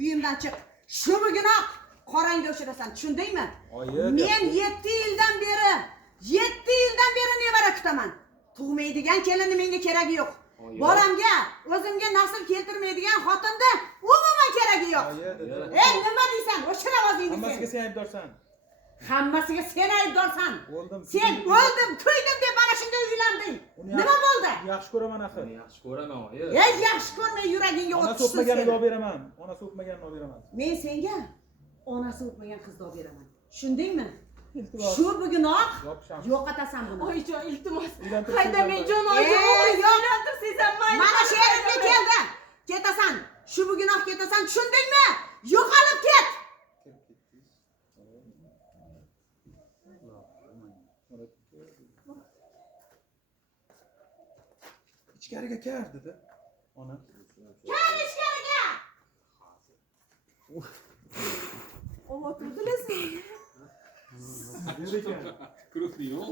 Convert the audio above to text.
uyimdan chiq. Shu bugunoq qorangga o'chirasan, tushundingmi? Men 7 yildan beri nevara kutaman. Tug'maydigan kelini menga keragi yo'q. Bolamga, o'zimga nasl keltirmaydigan xotinda umuman keragi yo'q. Nima deysan? O'shira ovozingni sen. Hammasiga sen aybdorsan. Hammasiga sen aybdorsan. O'ldim. Sen o'ldim, kuydim deb mana shunday uylanding. Nima bo'ldi? Yaxshi ko'raman axir. Yaxshi ko'raman, oyi. Yaxshi ko'rmay yuragingga o't Ona tushsin. so'kmaganini olib beraman. Ona so'kmaganini olib beraman. Men senga onasi o'tmagan qizni olib beraman. Tushundingmi? Shu bugunoq yo'qotasan buni. Oyijon, iltimos. Uylantirib Haydamang jon oyijon. Uylantirsangiz mayli. Mana shu yerimga keldi. Ketasan. Shu bugunoq ketasan, tushundingmi? Yo'qolib ket. Ichkariga kir dedi. Ona. Kel ichkariga. O'tirdilar siz. Dedi ekan. Krupni yo'q.